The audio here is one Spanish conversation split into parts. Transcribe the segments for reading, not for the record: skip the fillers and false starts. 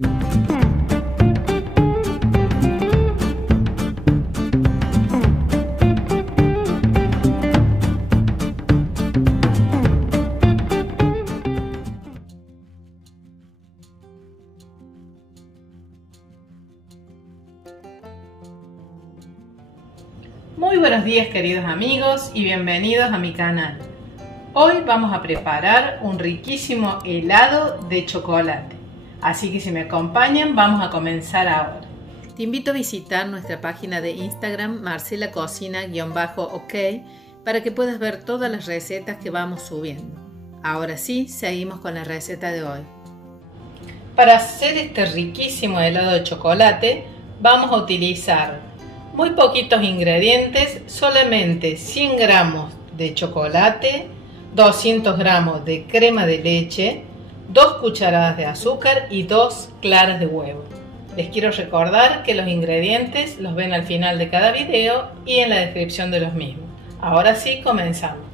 Muy buenos días, queridos amigos, y bienvenidos a mi canal. Hoy vamos a preparar un riquísimo helado de chocolate, así que si me acompañan vamos a comenzar ahora. Te invito a visitar nuestra página de Instagram marcelacocina_ok para que puedas ver todas las recetas que vamos subiendo. Ahora sí, seguimos con la receta de hoy. Para hacer este riquísimo helado de chocolate vamos a utilizar muy poquitos ingredientes, solamente 100 gramos de chocolate, 200 gramos de crema de leche, 2 cucharadas de azúcar y 2 claras de huevo. Les quiero recordar que los ingredientes los ven al final de cada video y en la descripción de los mismos. Ahora sí, comenzamos.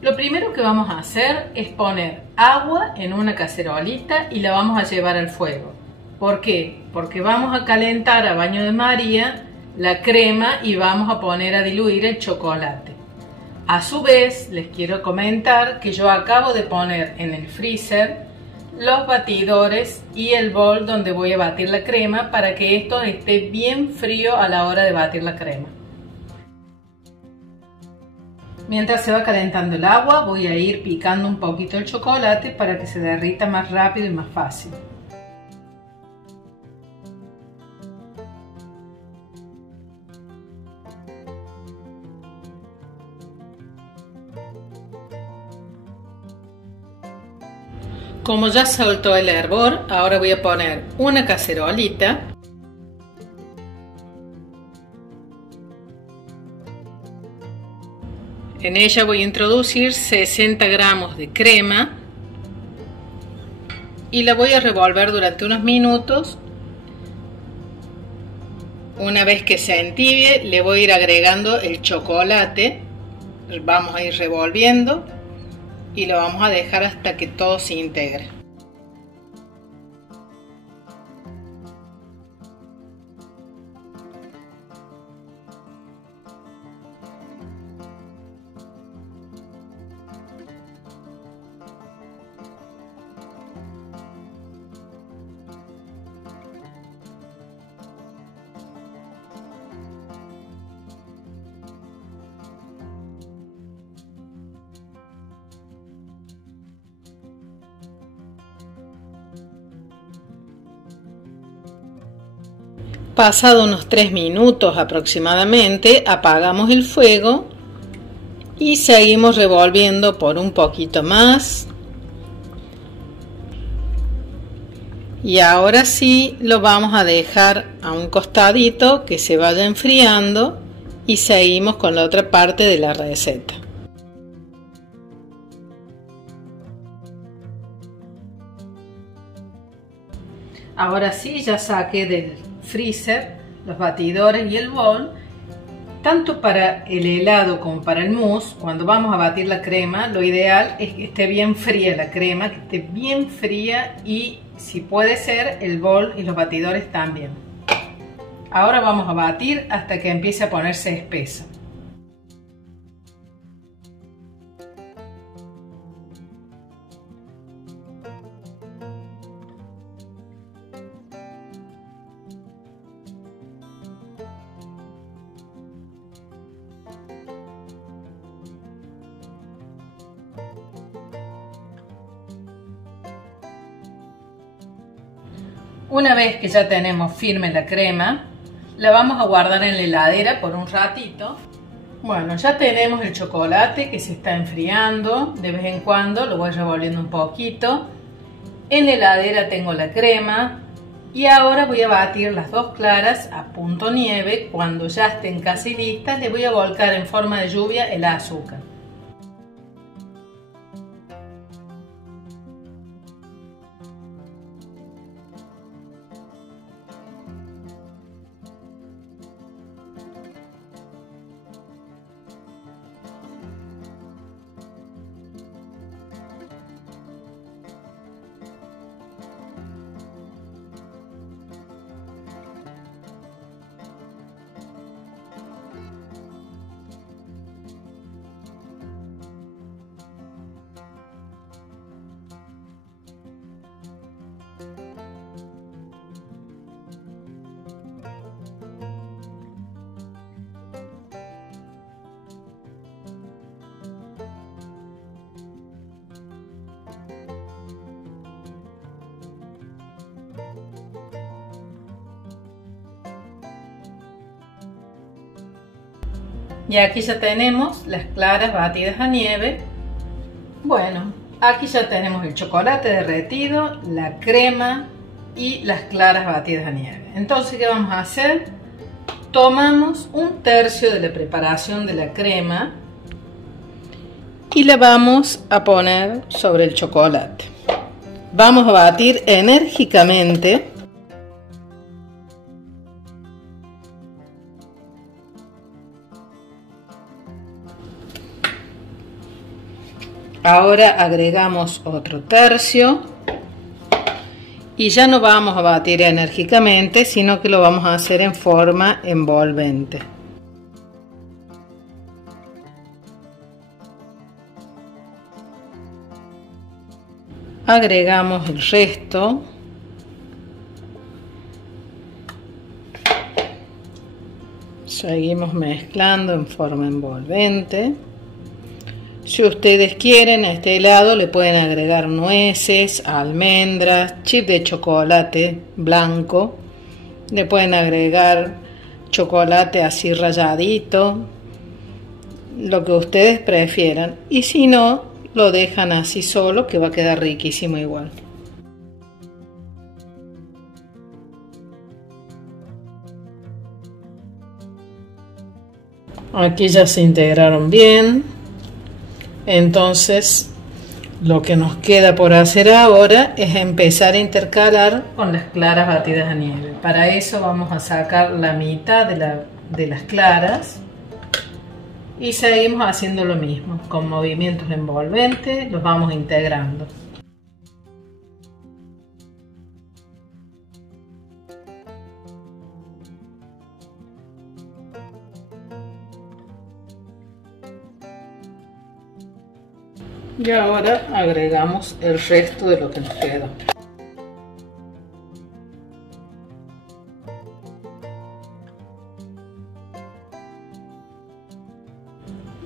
Lo primero que vamos a hacer es poner agua en una cacerolita y la vamos a llevar al fuego. ¿Por qué? Porque vamos a calentar a baño de María la crema y vamos a poner a diluir el chocolate. A su vez, les quiero comentar que yo acabo de poner en el freezer los batidores y el bol donde voy a batir la crema para que esto esté bien frío a la hora de batir la crema. Mientras se va calentando el agua, voy a ir picando un poquito el chocolate para que se derrita más rápido y más fácil. Como ya soltó el hervor, ahora voy a poner una cacerolita. En ella voy a introducir 60 gramos de crema y la voy a revolver durante unos minutos. Una vez que se entibie, le voy a ir agregando el chocolate. Vamos a ir revolviendo y lo vamos a dejar hasta que todo se integre. Pasado unos 3 minutos aproximadamente, apagamos el fuego y seguimos revolviendo por un poquito más. Y ahora sí lo vamos a dejar a un costadito que se vaya enfriando y seguimos con la otra parte de la receta. Ahora sí, ya saqué del freezer los batidores y el bol. Tanto para el helado como para el mousse, cuando vamos a batir la crema, lo ideal es que esté bien fría la crema, que esté bien fría, y si puede ser el bol y los batidores también. Ahora vamos a batir hasta que empiece a ponerse espesa. Una vez que ya tenemos firme la crema, la vamos a guardar en la heladera por un ratito. Bueno, ya tenemos el chocolate que se está enfriando. De vez en cuando lo voy revolviendo un poquito. En la heladera tengo la crema. Y ahora voy a batir las 2 claras a punto nieve. Cuando ya estén casi listas, le voy a volcar en forma de lluvia el azúcar. Y aquí ya tenemos las claras batidas a nieve. Bueno, aquí ya tenemos el chocolate derretido, la crema y las claras batidas a nieve. Entonces, ¿qué vamos a hacer? Tomamos 1/3 de la preparación de la crema y la vamos a poner sobre el chocolate. Vamos a batir enérgicamente. Ahora agregamos otro tercio y ya no vamos a batir enérgicamente, sino que lo vamos a hacer en forma envolvente. Agregamos el resto. Seguimos mezclando en forma envolvente. Si ustedes quieren, a este helado le pueden agregar nueces, almendras, chip de chocolate blanco. Le pueden agregar chocolate así ralladito, lo que ustedes prefieran. Y si no, lo dejan así solo, que va a quedar riquísimo igual. Aquí ya se integraron bien. Entonces, lo que nos queda por hacer ahora es empezar a intercalar con las claras batidas a nieve. Para eso vamos a sacar la mitad de las claras y seguimos haciendo lo mismo, con movimientos envolventes, los vamos integrando. Y ahora agregamos el resto de lo que nos queda.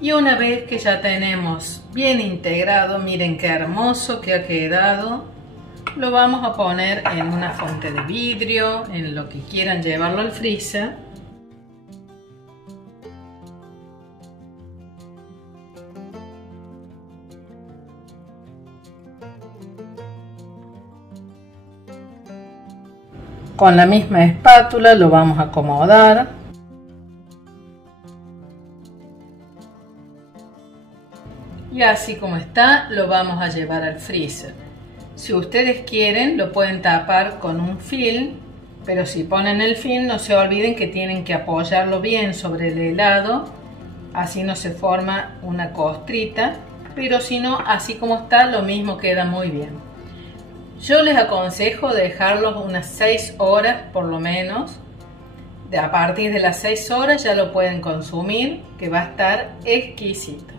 Y una vez que ya tenemos bien integrado, miren qué hermoso que ha quedado, lo vamos a poner en una fuente de vidrio, en lo que quieran llevarlo al freezer. Con la misma espátula lo vamos a acomodar. Y así como está, lo vamos a llevar al freezer. Si ustedes quieren, lo pueden tapar con un film, pero si ponen el film, no se olviden que tienen que apoyarlo bien sobre el helado, así no se forma una costrita, pero si no, así como está, lo mismo queda muy bien. Yo les aconsejo dejarlos unas 6 horas por lo menos. A partir de las 6 horas ya lo pueden consumir, que va a estar exquisito.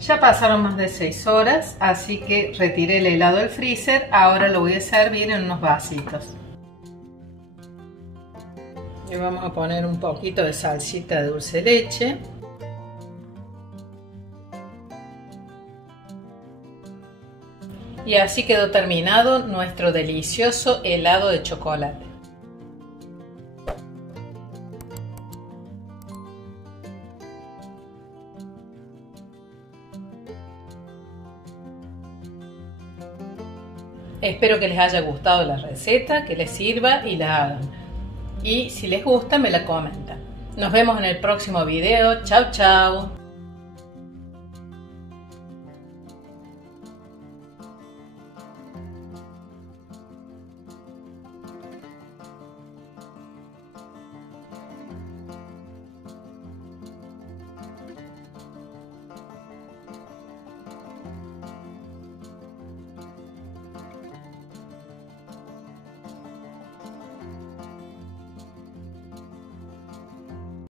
Ya pasaron más de 6 horas, así que retiré el helado del freezer. Ahora lo voy a servir en unos vasitos. Le vamos a poner un poquito de salsita de dulce de leche. Y así quedó terminado nuestro delicioso helado de chocolate. Espero que les haya gustado la receta, que les sirva y la hagan. Y si les gusta, me la comentan. Nos vemos en el próximo video. Chau, chau.